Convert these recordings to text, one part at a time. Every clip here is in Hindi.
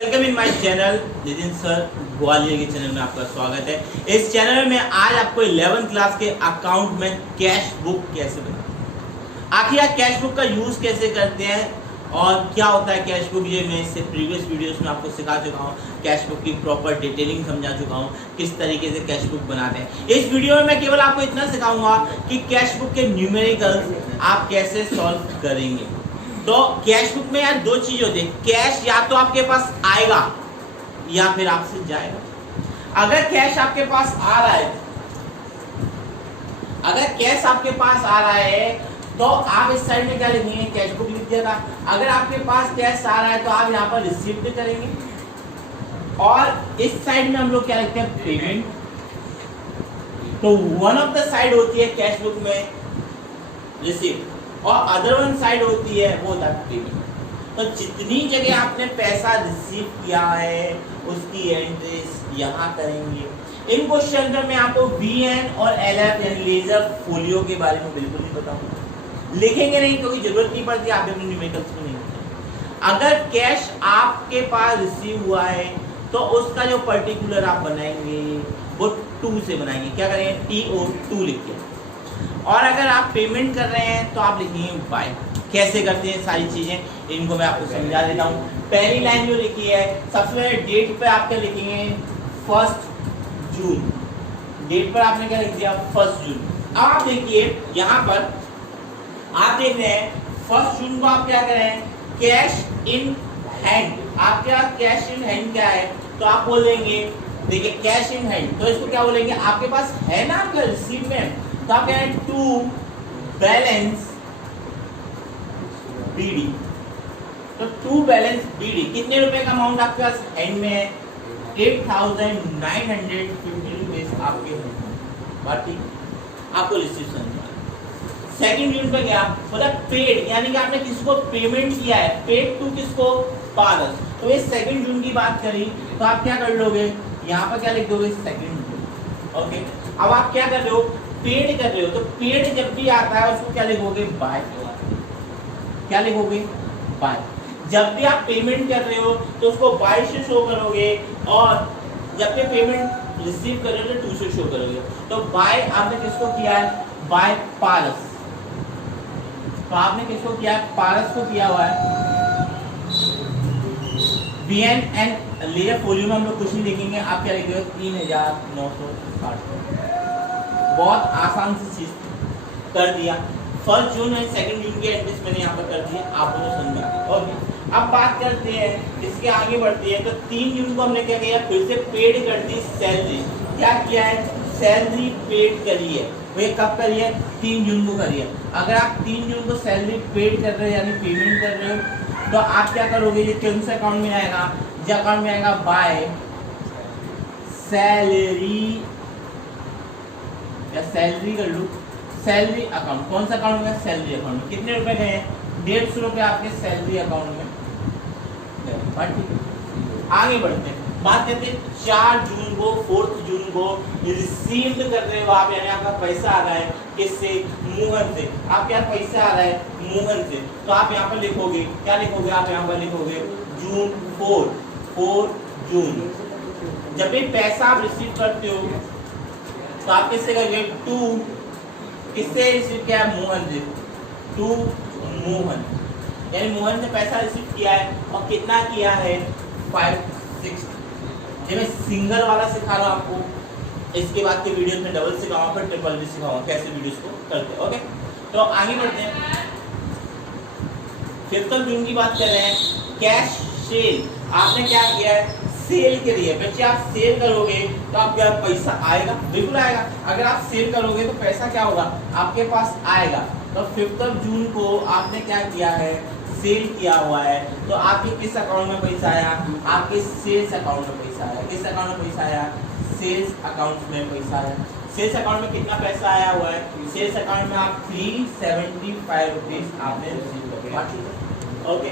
Welcome in my channel Nitin sir Gwalior के चैनल में आपका स्वागत है। इस चैनल में आज आपको 11th क्लास के अकाउंट में कैश बुक कैसे बनाना, आखिर कैश बुक का यूज़ कैसे करते हैं और क्या होता है कैश बुक, ये मैं इससे प्रीवियस वीडियोस में आपको सिखा चुका हूँ। कैश बुक की प्रॉपर डिटेलिंग समझा चुका हूँ, किस तरीके से कैश बुक बनाते हैं। इस वीडियो में मैं केवल आपको इतना सिखाऊंगा कि कैश बुक के न्यूमेरिकल्स आप कैसे सॉल्व करेंगे। तो कैश बुक में यार दो चीज होती है, कैश या तो आपके पास आएगा या फिर आपसे जाएगा। अगर कैश आपके पास आ रहा है, अगर कैश आपके पास आ रहा है तो आप इस साइड में क्या लिखेंगे, कैश बुक लिख दिया था। अगर आपके पास कैश आ रहा है तो आप यहाँ पर रिसीव्ड करेंगे और इस साइड में हम लोग क्या लिखते हैं, पेमेंट। तो वन ऑफ द साइड होती है कैश बुक में रिसीव्ड और अदर वन साइड होती है वो पेमेंट। तो जितनी जगह आपने पैसा रिसीव किया है उसकी एंट्रीज यहाँ करेंगे। इन क्वेश्चन में मैं आपको VN और LF यानी लेजर फोलियो के बारे में बिल्कुल नहीं बताऊंगा, लिखेंगे नहीं क्योंकि जरूरत नहीं पड़ती, आप अपने न्यूमेरिकल्स को नहीं लिखेंगे। अगर कैश आपके पास रिसीव हुआ है तो उसका जो पर्टिकुलर आप बनाएंगे वो 2 से बनाएंगे। क्या करेंगे, TO2 लिख के। और अगर आप पेमेंट कर रहे हैं तो आप लिखेंगे बाय। कैसे करते हैं सारी चीजें इनको मैं आपको समझा देता हूँ। पहली लाइन जो लिखी है, सबसे पहले डेट पे आप क्या लिखेंगे, 1 जून। डेट पर आपने क्या लिख दिया, 1 जून। अब आप देखिए यहाँ पर आप देख रहे हैं 1 जून को आप क्या करें, कैश इन हैंड। आपके पास कैश इन हैंड क्या है तो आप बोल देंगे, देखिए कैश इन हैंड, तो इसको क्या बोलेंगे, आपके पास है ना आपका रिसीव में, तो आप कह रहे हैं टू बैलेंस BD। तो टू बैलेंस BD कितने रुपए का अमाउंट आपके पास हैंड में है, 8,950 रुपीज आपके बात ठीक, आपको रिसीव समझा। सेकंड जून पे गया, मतलब पेड, यानी कि आपने किसको पेमेंट किया है, पेड टू किसको, पारस। तो ये सेकंड जून की बात करी तो आप क्या कर लोगे, यहाँ पर क्या लिख दोगे, सेकंड जून। ओके, अब आप क्या कर रहे हो, पेड कर रहे हो, तो पेड जब भी आता है उसको क्या लिखोगे, बाय। क्या लिखोगे, बाय। जब भी आप पेमेंट कर रहे हो तो उसको बाय से शो करोगे और जब भी पेमेंट रिसीव कर रहे हो तो 2 से शो करोगे। तो बाय आपने किसको किया है, बाय पारस। तो आपने किसको किया है, पारस को किया हुआ है। VN एंड लेयर फोलियो में हम लोग कुछ नहीं लिखेंगे, आप क्या लिखेंगे, 3,960। बहुत आसान सी चीज कर दिया। 1 जून और 2 जून के एंट्रीज मैंने यहाँ पर कर दिए, आप लोगों को समझा। ओके, अब बात करते हैं इसके आगे बढ़ती है। तो 3 जून को हमने क्या किया, फिर से पेड कर दी सैलरी। क्या किया है, सैलरी पेड करी है। वो ये कब करी है, 3 जून को करी है। अगर आप 3 जून को सैलरी पेड कर रहे हो यानी पेमेंट कर रहे हो तो आप क्या करोगे, ये कौन से अकाउंट में आएगा, जो अकाउंट में आएगा बाय सैलरी या सैलरी कर लूँ, सैलरी अकाउंट। कौन सा अकाउंट में, सैलरी अकाउंट में। कितने रुपए गए, 150 रुपए आपके सैलरी अकाउंट में। आगे बढ़ते हैं, बात करते हैं 4 जून को, 4 जून को रिसीव्ड कर रहे हो आप, यानी आपका पैसा आ रहा है किससे, मोहन से। आपके यहाँ पैसा आ रहा है मोहन से, तो आप यहाँ पर लिखोगे, क्या लिखोगे, आप यहाँ पर लिखोगे जून 4 जून। जब भी पैसा आप रिसीव करते हो तो आप किससे करोगे, 2 किससे रिसीव किया है, मोहन से। 2 मोहन, यानी मोहन से पैसा रिसीव किया है और कितना किया है, 560। ये मैं सिंगल वाला सिखा रहा हूँ आपको, इसके बाद के वीडियोस में डबल सिखाऊंगा, फिर ट्रिपल भी सिखाऊंगा कैसे वीडियोस को करते हैं। ओके, तो आगे बढ़ते हैं। 5 जून की बात कर रहे हैं, कैश सेल। आपने क्या किया है, सेल के लिए। बच्चे आप सेल करोगे तो आपके पास पैसा आएगा, बिल्कुल आएगा। अगर आप सेल करोगे तो पैसा क्या होगा, आपके पास आएगा। तो 5 जून को आपने क्या किया है, सेल किया हुआ है, तो आपके किस अकाउंट में पैसा आया, आपके सेल्स अकाउंट में पैसा आया। किस अकाउंट में पैसा आया, सेल्स अकाउंट में पैसा आया। सेल्स अकाउंट में कितना पैसा आया हुआ है, सेल्स अकाउंट में आप 375 रुपीज आपने रिसीव किया। ओके,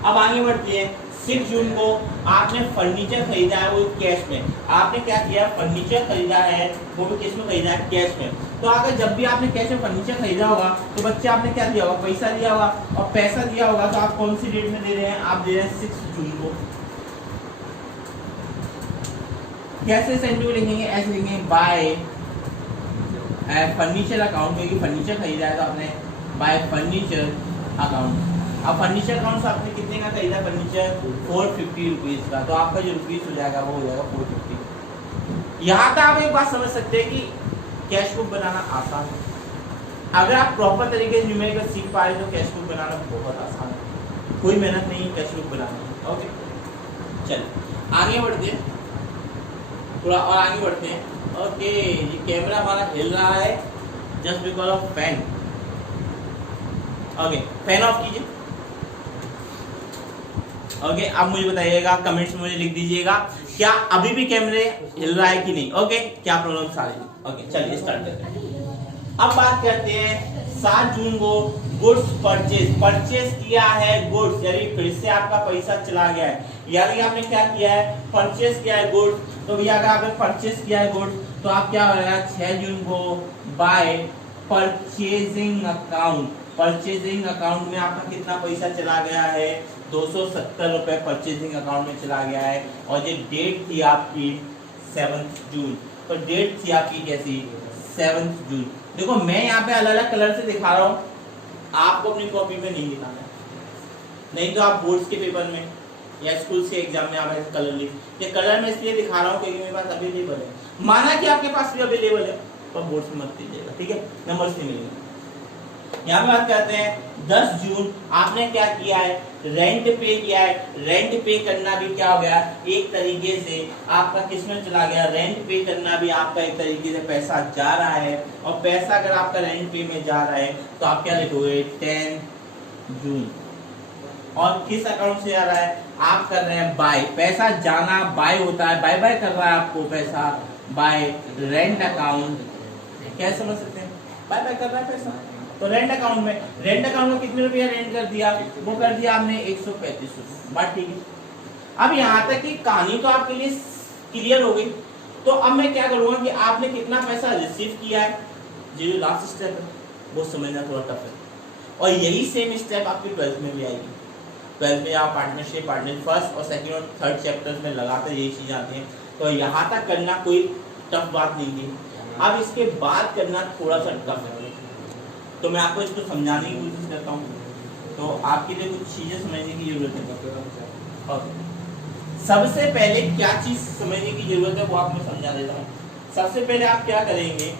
अब आगे बढ़ती है। 6 जून को आपने फर्नीचर खरीदा है, वो कैश में। आपने क्या किया, फर्नीचर खरीदा है, वो भी किस में खरीदा है, कैश में। तो अगर जब भी आपने कैश में फर्नीचर खरीदा होगा तो बच्चे आपने क्या दिया होगा, पैसा दिया होगा। और पैसा दिया होगा तो आप कौन सी डेट में दे रहे हैं, आप दे रहे हैं 6 जून को। कैसे सेंड को लिखेंगे, ऐसे लिखेंगे बाय फर्नीचर अकाउंट, क्योंकि फर्नीचर खरीदा है तो आपने बाय फर्नीचर अकाउंट। अब फर्नीचर अकाउंट से आपने कितने का खरीदा फर्नीचर, 450 रुपीज़ का, तो आपका जो रुपीज़ हो जाएगा वो हो जाएगा 450। यहाँ तक आप एक बात समझ सकते हैं कि कैश बुक बनाना आसान है। अगर आप प्रॉपर तरीके से न्यूमेरिकल सीख पा रहे तो कैश बुक बनाना बहुत आसान है, कोई मेहनत नहीं है कैश बुक बनाने में। ओके चलिए आगे बढ़ते हैं, थोड़ा और आगे बढ़ते हैं। ओके ये कैमरा हमारा हिल रहा है just because of fan. Okay fan of कीजिए। ओके अब मुझे बताइएगा, कमेंट्स में मुझे लिख दीजिएगा क्या अभी भी कैमरे हिल रहा है कि नहीं। ओके क्या प्रॉब्लम आ रही है। ओके चलिए स्टार्ट करते हैं। अब बात करते हैं 7 जून को गुड्स परचेज किया है गुड्स, यानी फिर से आपका पैसा चला गया है, यानी आपने क्या किया है, परचेज किया है गुड्स। तो भैया अगर आपने परचेज किया है गुड्स तो आप क्या हो रहा है 6 जून को bye purchasing account, purchasing account में आपका कितना पैसा चला गया है, 270 रुपए परचेजिंग अकाउंट में चला गया है। और ये डेट थी आपकी 7 जून, तो डेट थी आपकी कैसी 7 जून। देखो मैं यहाँ पे अलग अलग कलर से दिखा रहा हूँ, आपको अपनी कॉपी में नहीं दिखाना है, नहीं तो आप बोर्ड्स के पेपर में या स्कूल से एग्जाम में आप ऐसे कलर लिख, ये कलर में इसलिए दिखा रहा हूँ क्योंकि मेरे पास अवेलेबल है। माना कि आपके पास भी अवेलेबल है तो बोर्ड्स में मत दीजिएगा, ठीक है, नंबर्स नहीं मिलेंगे। यहाँ पे बात करते हैं 10 जून आपने क्या किया है, रेंट पे किया है। रेंट पे करना भी क्या हो गया, एक तरीके से आपका किसमें चला गया, रेंट पे करना भी आपका एक तरीके से पैसा जा रहा है। और पैसा अगर आपका रेंट पे में जा रहा है तो आप क्या लिखोगे 10 जून। और किस अकाउंट से आ रहा है, आप कर रहे हैं बाय, पैसा जाना बाय होता है, बाय बाय कर रहा है आपको पैसा बाय रेंट अकाउंट। क्या समझ सकते हैं, बाय बाय कर रहा है पैसा, तो रेंट अकाउंट में, रेंट अकाउंट में कितने रुपया रेंट कर दिया, वो कर दिया आपने 135 रुपये, बात ठीक है। अब यहाँ तक की कहानी तो आपके लिए क्लियर हो गई। तो अब मैं क्या करूँगा कि आपने कितना पैसा रिसीव किया है, जो लास्ट स्टेप है वो समझना थोड़ा टफ है। और यही सेम स्टेप आपकी 12th में भी आएगी। 12th में आप पार्टनरशिप फर्स्ट और सेकंड और थर्ड चैप्टर्स में लगाते यही चीज़ आती हैं, तो यहाँ तक करना कोई टफ बात नहीं थी। अब इसके बाद करना थोड़ा सा टफ है, तो मैं आपको इसको समझाने की कोशिश करता हूँ, तो आपके लिए कुछ चीज़ें समझने की जरूरत है। और सबसे पहले क्या चीज़ समझने की जरूरत है वो आपको समझा देता हूँ। सबसे पहले आप क्या करेंगे,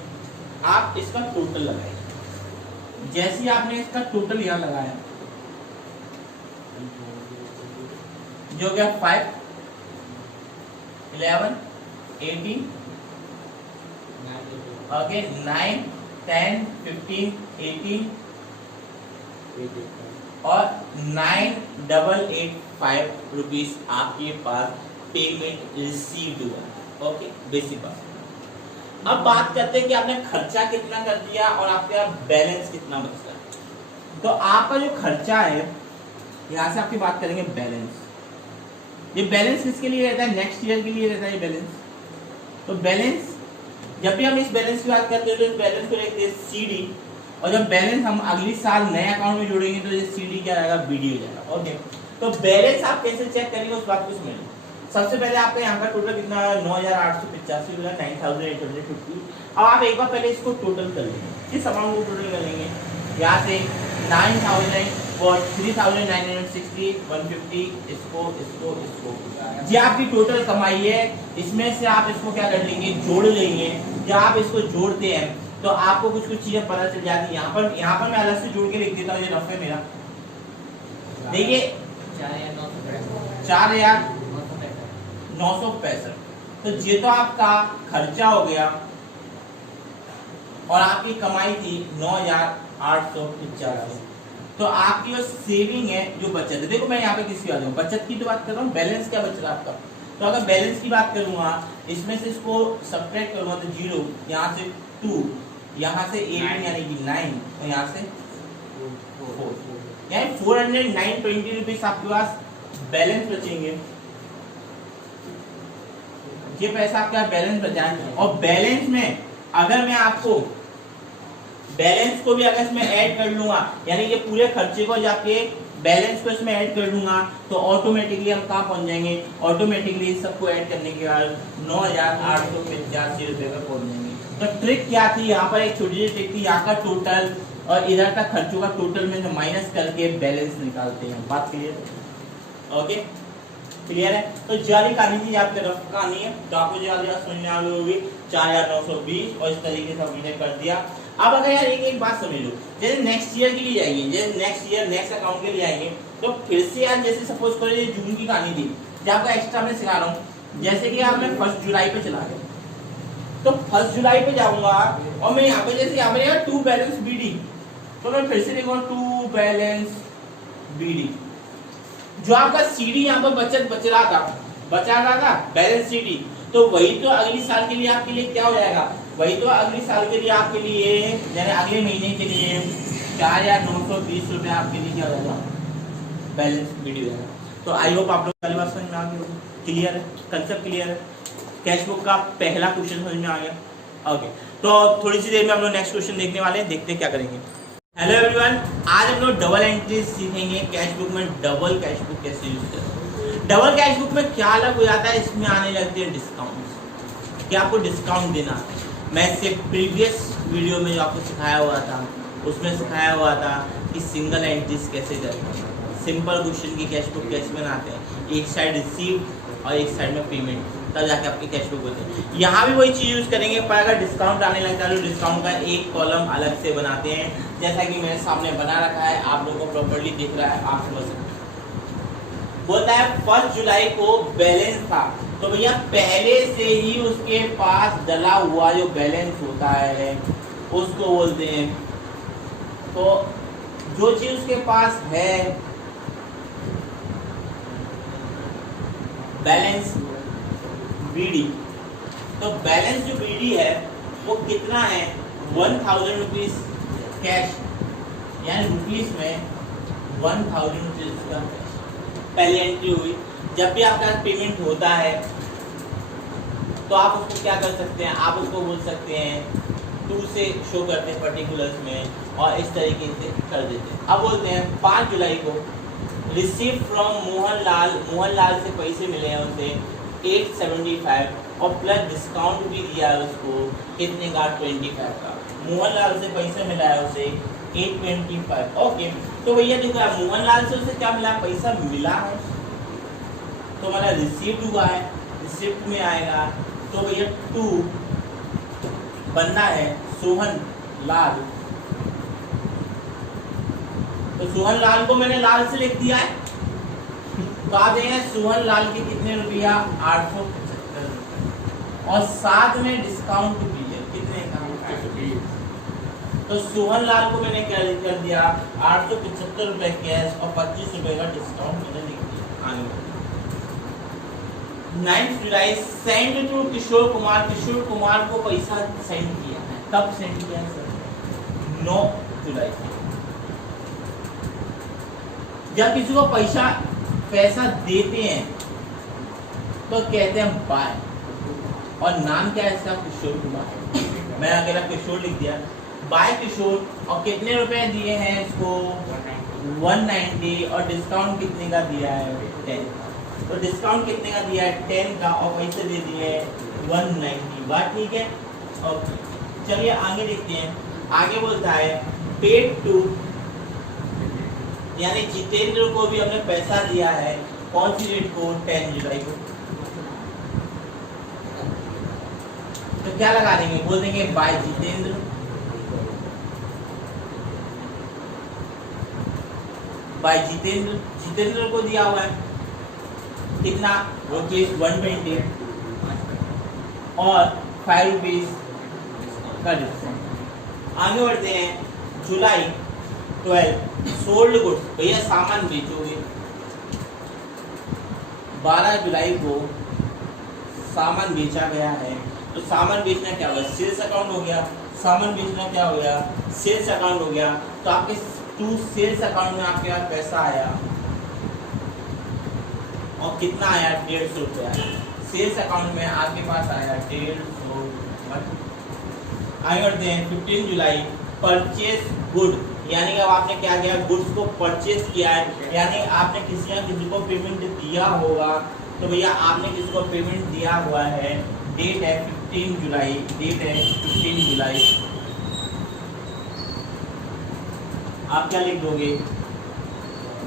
आप इसका टोटल लगाएंगे। जैसे ही आपने इसका टोटल यहाँ लगाया जो गया 5, 11, 18, ओके 9, 10, 15, 18 और 9,885 रुपीज आपके पास पेमेंट रिसीव्ड हुआ। ओके बेसिक बात। अब बात करते हैं कि आपने खर्चा कितना कर दिया और आपका बैलेंस कितना बच रहा है। तो आपका जो खर्चा है, यहाँ से आपकी बात करेंगे बैलेंस। ये बैलेंस किसके लिए रहता है, नेक्स्ट ईयर के लिए रहता है ये बैलेंस। तो बैलेंस जब भी हम इस बैलेंस की बात करते हैं तो इस बैलेंस को लिखते हैं CD, और जब बैलेंस हम अगली साल नए अकाउंट में जोड़ेंगे तो ये CD क्या रहेगा, BD हो जाएगा। ओके तो बैलेंस आप कैसे चेक करेंगे उस बात को समझिए। सबसे पहले आपका यहाँ का टोटल कितना है 9,885 हुआ 9,850। अब आप एक बार पहले इसको टोटल कर लेंगे, इस अमाउंट को टोटल कर लेंगे। यहाँ से 9,000 और 3,960, 150, इसको ये आपकी टोटल कमाई है। इसमें से आप इसको क्या कर लेंगे, जोड़ लेंगे। जब आप इसको जोड़ते हैं तो आपको कुछ चीजें पता चल जाती है। यहाँ पर मैं अलग से जोड़ के लिख देता हूँ, ये रफ है मेरा। देखिए 4,965, तो ये तो आपका खर्चा हो गया और आपकी कमाई थी 9,885। तो आपकी जो सेविंग है, जो बचत है, देखो मैं यहाँ पे किसकी बात करूँ, बचत की तो बात कर रहा हूँ, बैलेंस क्या बच रहा है आपका। तो अगर बैलेंस की बात करूंगा, इसमें से इसको सब्ट्रैक्ट करूंगा तो 0, यहाँ से 2, यहाँ से 18 यानी कि 9, और यहाँ से 4, यानी 409.20 रुपीज आपके पास बैलेंस बचेंगे। ये पैसा आपका बैलेंस बचा है। और बैलेंस में अगर मैं आपको बैलेंस को भी अगर इसमें ऐड कर लूंगा, यानी कि पूरे खर्चे को जाके बैलेंस को इसमें ऐड कर लूंगा, तो ऑटोमेटिकली हम कहाँ पहुंच जाएंगे, ऑटोमेटिकली सबको ऐड करने के बाद 9,885 रुपए पर पहुंच जाएंगे। तो ट्रिक क्या थी यहाँ पर, एक छोटी सी ट्रिक थी, यहाँ का टोटल और इधर का खर्चों का टोटल में से माइनस करके बैलेंस निकालते हैं। बात क्लियर? ओके, क्लियर है? तो जाली कहानी थी, आपके रफ कहानी है, तो आपको जाली समझ में आ गई होगी। 4,920 और इस तरीके से हमने कर दिया। अब अगर यार एक बात समझ लो, जैसे नेक्स्ट ईयर के लिए जाएंगे, जैसे नेक्स्ट ईयर नेक्स्ट अकाउंट के लिए आएंगे, तो फिर से यार जैसे सपोज करो ये जून की कहानी थी, जो आपको एक्स्ट्रा में सिखा रहा हूँ। जैसे कि आप मैं 1 जुलाई पे चला गया, तो 1 जुलाई पे जाऊंगा और मैं यहाँ पे जैसे यहाँ पे टू बैलेंस बीडी, तो मैं फिर से देखूंगा टू बैलेंस बीडी। जो आपका सीडी यहाँ पर बच रहा था बैलेंस सीडी, तो वही तो अगली साल के लिए आपके लिए क्या हो जाएगा, वही तो अगली साल के लिए आपके लिए, यानी अगले महीने के लिए 4,920 रुपए आपके लिए क्या हो जाएगा, बैलेंस बीडी हो जाएगा। तो आई होप आप लोग पहली बात समझ में आ गई होगी, क्लियर है, कंसेप्ट क्लियर है, कैश बुक का पहला क्वेश्चन समझ में आ गया। ओके, तो थोड़ी सी देर में हम लोग नेक्स्ट क्वेश्चन देखने वाले हैं, देखते हैं क्या करेंगे। हेलो एवरीवन, आज हम लोग डबल एंट्री सीखेंगे कैश बुक में, डबल कैश बुक कैसे यूज करें। डबल कैश बुक में क्या अलग हो जाता है, इसमें आने लगते हैं डिस्काउंट, क्या आपको डिस्काउंट देना। मैं सिर्फ प्रीवियस वीडियो में जो आपको सिखाया हुआ था, उसमें सिखाया हुआ था कि सिंगल एंट्रीज कैसे करते हैं, सिंपल क्वेश्चन की कैश बुक कैसे बनाते हैं, एक साइड रिसीव और एक साइड में पेमेंट, तब जाके आपकी कैश बुक होती है। यहाँ भी वही चीज़ यूज़ करेंगे, पर अगर डिस्काउंट आने लगता है तो डिस्काउंट का एक कॉलम अलग से बनाते हैं, जैसा कि मेरे सामने बना रखा है, आप लोगों को प्रॉपर्ली दिख रहा है, आप समझ सकते हैं। बोलता है 1 जुलाई को बैलेंस था, तो भैया पहले से ही उसके पास डला हुआ जो बैलेंस होता है उसको बोलते हैं। तो जो चीज उसके पास है बैलेंस बीडी, तो बैलेंस जो बीडी है वो कितना है, 1,000 रुपीज कैश, यानी रुपीज में 1,000 रुपीज का कैश पहली एंट्री हुई। जब भी आपका पेमेंट होता है तो आप उसको क्या कर सकते हैं, आप उसको बोल सकते हैं 2 से शो करते हैं पर्टिकुलर्स में और इस तरीके से कर देते हैं। अब बोलते हैं 5 जुलाई को रिसीव फ्रॉम मोहनलाल, मोहनलाल से पैसे मिले हैं उसे 875 और प्लस डिस्काउंट भी दिया है उसको, कितने का, 25 का। मोहनलाल से पैसे मिला है उसे 825। ओके, तो भैया देखो मोहनलाल से उसे क्या मिला, पैसा मिला है, तो हमारा रिसीव्ड हुआ है, रिसिप्ट में आएगा, तो भैया 2 बनना है सोहन लाल, तो सोहन लाल को मैंने लाल से लिख दिया है, तो आ गए सोहन लाल के कितने रुपया, 875 रुपये, और साथ में डिस्काउंट भी है, कितने का, तो सोहन लाल को मैंने क्या कर दिया, 875 रुपये कैश और 25 रुपये का डिस्काउंट मैंने लिख दिया। आगे 9 जुलाई सेंड टू किशोर कुमार, किशोर कुमार को पैसा सेंड किया है, कब सेंड किया है सर, 9 जुलाई। जब किसी को पैसा देते हैं तो कहते हैं बाय, और नाम क्या है इसका, किशोर कुमार, मैं अकेला किशोर लिख दिया, बाय किशोर, और कितने रुपए दिए हैं इसको, 190, और डिस्काउंट कितने का दिया है, 10, तो डिस्काउंट कितने का दिया है, 10 का, और पैसे दे दिए 190। बात ठीक है, ओके, चलिए आगे देखते हैं। आगे बोलता है पेड टू, यानी जितेंद्र को भी हमने पैसा दिया है, कौन सी डेट को, 10 जुलाई को, तो क्या लगा देंगे, बोल देंगे बाय जितेंद्र, बाय जितेंद्र, जितेंद्र को दिया हुआ है कितना, ₹120 और 5 रुपीज का डिस्काउंट। आगे बढ़ते हैं, जुलाई 12 सोल्ड गुड्स, भैया सामान बेचोगे, 12 जुलाई को सामान बेचा गया है, तो सामान बेचना क्या होगा, सेल्स अकाउंट हो गया, सामान बेचना क्या हो गया, सेल्स अकाउंट हो गया, तो आपके टू सेल्स अकाउंट में आपके पास पैसा आया, और कितना आया, 150 रुपया, सेल्स अकाउंट में आपके पास आया 150। आगे बढ़ते हैं 15 जुलाई परचेज गुड, यानी कि अब आपने क्या किया, गुड्स को परचेज किया है, यानी आपने किसी न किसी को पेमेंट दिया होगा। तो भैया आपने किसी को पेमेंट दिया हुआ है, डेट है 15 जुलाई, डेट है 15 जुलाई, आप क्या लिख दोगे,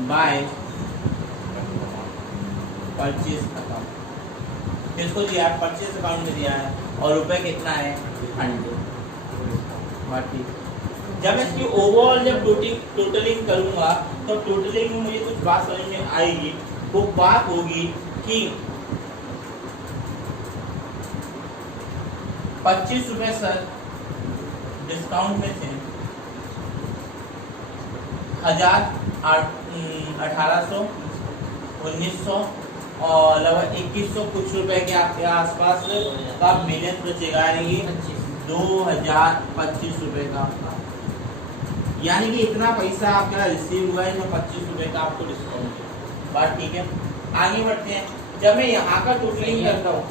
बाय परचेज अकाउंट, किसको दिया है, परचेज अकाउंट में दिया है, और रुपए कितना है 100। ठीक, जब मैं इसकी ओवरऑल जब टोटलिंग करूंगा तो टोटलिंग में मुझे कुछ बात समझ में आएगी। वो बात होगी कि 25 रुपए सर डिस्काउंट में से 1000, 1800, 1900 और लगभग 2100 कुछ रुपए के आपके आसपास का बैलेंस बचेगा, यानी कि 2025 रुपए का, यानी कि इतना पैसा आपका रिसीव हुआ है, जो 25 रुपए का आपको डिस्काउंट है। बात ठीक है, आगे बढ़ते हैं। जब मैं यहाँ का टोटलिंग करता हूँ,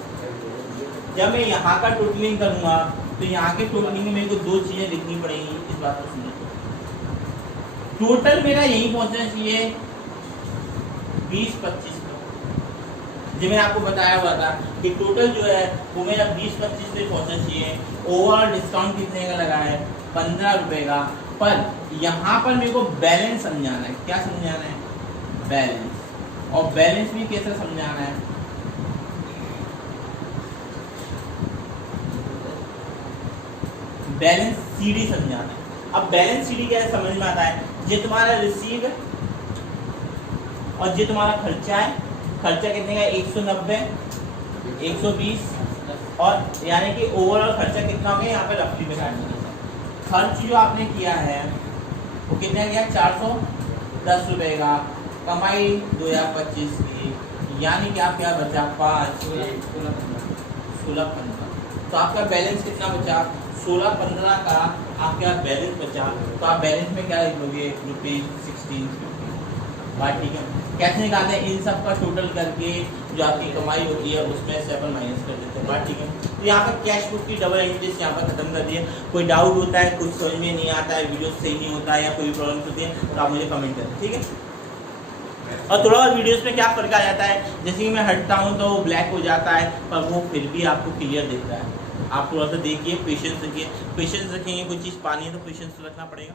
जब मैं यहाँ का टोटलिंग करूँगा तो यहाँ के टोटलिंग में मेरे को दो चीजें लिखनी पड़ेगी, इस बात को सुनिए। टोटल मेरा यही पहुंचना चाहिए 20-25 का, जो मैंने आपको बताया हुआ था कि टोटल जो है वो मेरा 20-25 से पहुंचना चाहिए। ओवरऑल डिस्काउंट कितने का लगा है, 15 रुपए का। पर यहाँ पर मेरे को बैलेंस समझाना है, क्या समझाना है, बैलेंस, और बैलेंस भी कैसे समझाना है, बैलेंस सीडी समझाना है। अब बैलेंस सीडी कैसे समझ में आता है, ये तुम्हारा रिसीव और ये तुम्हारा खर्चा है, खर्चा कितने का, 190, 120, और यानी कि ओवरऑल खर्चा कितना हो गया, यहाँ पे रफली में काटना है। खर्च जो आपने किया है वो कितना गया, 410 रुपए का, कमाई 2025 की, यानी कि आप क्या बचा 5, 16-15, तो आपका बैलेंस कितना बचा, 16-15 का आपका बैलेंस बचा। तो आप बैलेंस में क्या लिख लोगे, ₹1650। बात ठीक है, कैसे निकालते हैं, इन सब का टोटल करके जो आपकी कमाई होती है उसमें से अपन माइनस कर देते हैं। बात ठीक है, तो यहाँ पर कैश बुक की डबल एंट्रीज यहाँ पर खत्म कर दिए। कोई डाउट होता है, कुछ समझ में नहीं आता है, वीडियो सही नहीं होता है या कोई प्रॉब्लम होती है तो आप मुझे कमेंट करें, ठीक है। और थोड़ा और वीडियोस में क्या फर्क आ जाता है, जैसे कि मैं हटता हूँ तो वो ब्लैक हो जाता है, पर वो फिर भी आपको क्लियर दिखता है। आप थोड़ा सा देखिए, पेशेंस रखिए, पेशेंस रखेंगे, कोई चीज़ पानी है तो पेशेंस रखना पड़ेगा।